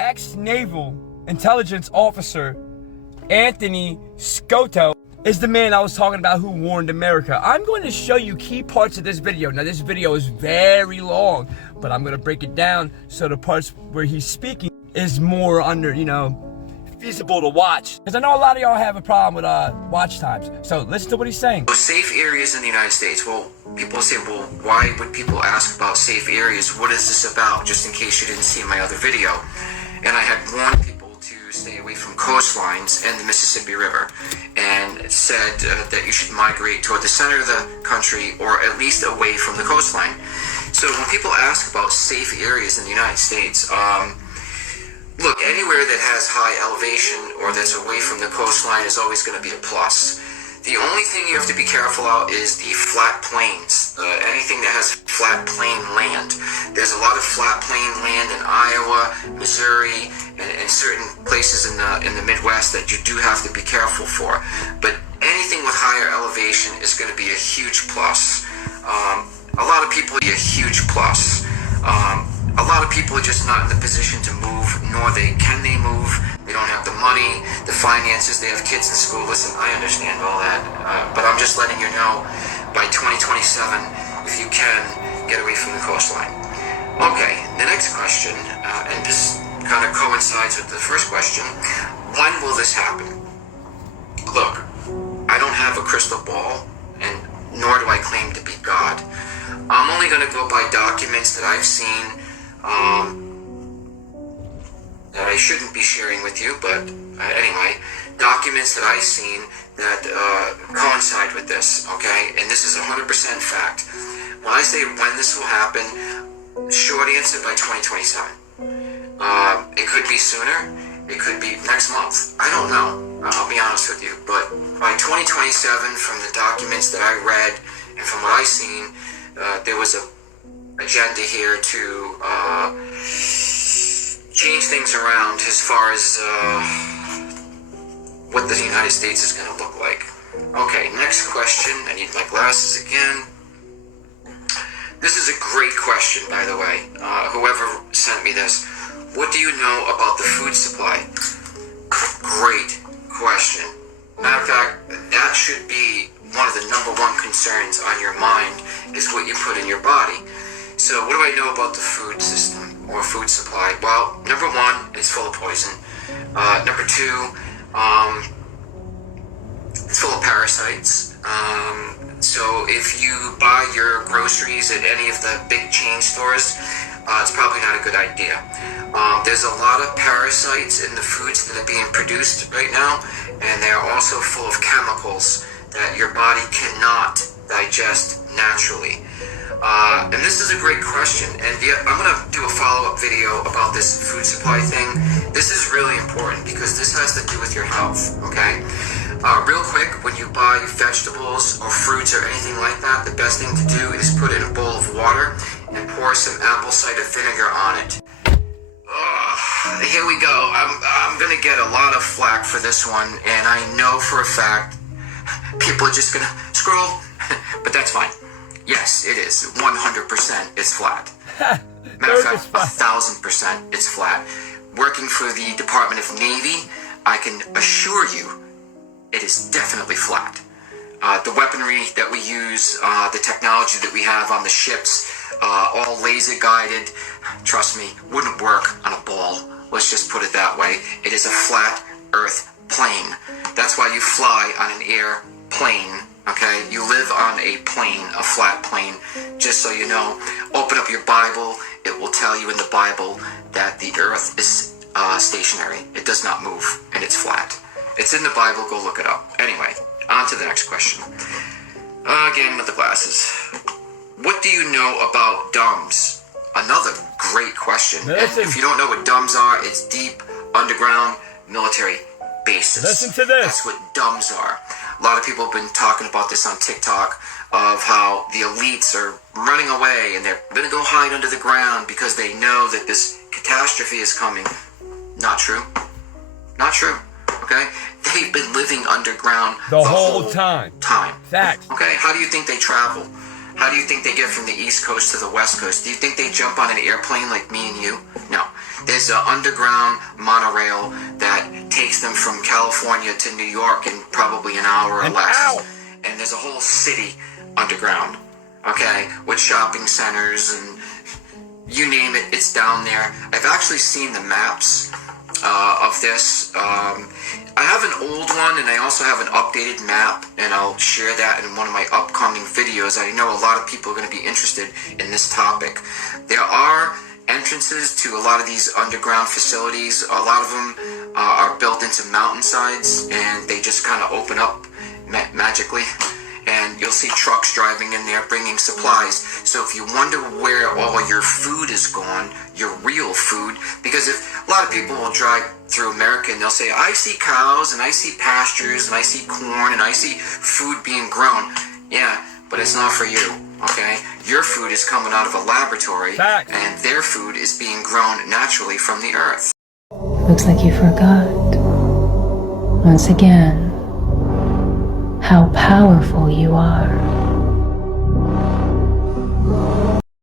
ex-naval intelligence officer Anthony Scotto is the man I was talking about who warned America. I'm going to show you key parts of this video. Now, this video is very long, but I'm going to break it down so the parts where he's speaking is more feasible to watch. Because I know a lot of y'all have a problem with watch times. So listen to what he's saying. Safe areas in the United States. Well, people say, well, why would people ask about safe areas? What is this about? Just in case you didn't see my other video. And I had warned people to stay away from coastlines and the Mississippi River, and said that you should migrate toward the center of the country or at least away from the coastline. So when people ask about safe areas in the United States, look, anywhere that has high elevation or that's away from the coastline is always going to be a plus. The only thing you have to be careful of is the flat plains. Anything that has flat plain land. There's a lot of flat plain land in Iowa, Missouri, and certain places in the Midwest that you do have to be careful for. But anything with higher elevation is going to be a huge plus. A lot of people are a huge plus. A lot of people are just not in the position to move, nor can they move. They don't have the money, the finances, they have kids in school. Listen, I understand all that, but I'm just letting you know, by 2027, if you can, get away from the coastline. Okay, the next question, and this kind of coincides with the first question, when will this happen? Look, I don't have a crystal ball, and nor do I claim to be God. I'm only going to go by documents that I've seen, that I shouldn't be sharing with you, but anyway, documents that I've seen that coincide with this, okay? And this is 100% fact. When I say when this will happen, short answer, by 2027. It could be sooner, it could be next month. I don't know, I'll be honest with you, but by 2027, from the documents that I read and from what I've seen, there was a agenda here to change things around as far as what the United States is going to look like. Okay, next question. I need my glasses again. This is a great question, by the way. Whoever sent me this. What do you know about the food supply? Great question. Matter of fact, that should be one of the number one concerns on your mind, is what you put in your body. So what do I know about the food system or food supply? Well, number one, it's full of poison. Number two, it's full of parasites. So if you buy your groceries at any of the big chain stores, it's probably not a good idea. There's a lot of parasites in the foods that are being produced right now, and they are also full of chemicals that your body cannot digest naturally. And this is a great question, and I'm going to do a follow-up video about this food supply thing. This is really important because this has to do with your health, okay? Real quick, when you buy vegetables or fruits or anything like that, the best thing to do is put in a bowl of water and pour some apple cider vinegar on it. Here we go. I'm going to get a lot of flack for this one, and I know for a fact people are just going to scroll, but that's fine. Yes, it is. 100% it's flat. Matter of fact, 1,000% it's flat. Working for the Department of Navy, I can assure you it is definitely flat. The weaponry that we use, the technology that we have on the ships, all laser guided, trust me, wouldn't work on a ball. Let's just put it that way. It is a flat earth plane. That's why you fly on an airplane. Okay, you live on a plane, a flat plane. Just so you know, open up your Bible. It will tell you in the Bible that the earth is stationary. It does not move, and it's flat. It's in the Bible. Go look it up. Anyway, on to the next question. Again with the glasses. What do you know about DUMBs? Another great question. And if you don't know what DUMBs are, it's deep underground military bases. Listen to this. That's what DUMBs are. A lot of people have been talking about this on TikTok, of how the elites are running away and they're going to go hide under the ground because they know that this catastrophe is coming. Not true. Not true. Okay? They've been living underground the whole time. Facts. Okay? How do you think they travel? How do you think they get from the East Coast to the West Coast? Do you think they jump on an airplane like me and you? No. There's an underground monorail that takes them from California to New York in probably an hour or less. And there's a whole city underground, okay, with shopping centers and you name it, it's down there. I've actually seen the maps of this. I have an old one and I also have an updated map, and I'll share that in one of my upcoming videos. I know a lot of people are going to be interested in this topic. There are entrances to a lot of these underground facilities. A lot of them are built into mountainsides and they just kind of open up magically. And you'll see trucks driving in there bringing supplies. So if you wonder where all your food is gone, your real food, because if a lot of people will drive through America and they'll say, I see cows and I see pastures and I see corn and I see food being grown. Yeah, but it's not for you, okay? Your food is coming out of a laboratory. Fact. And their food is being grown naturally from the earth. Looks like you forgot. Once again, how powerful you are.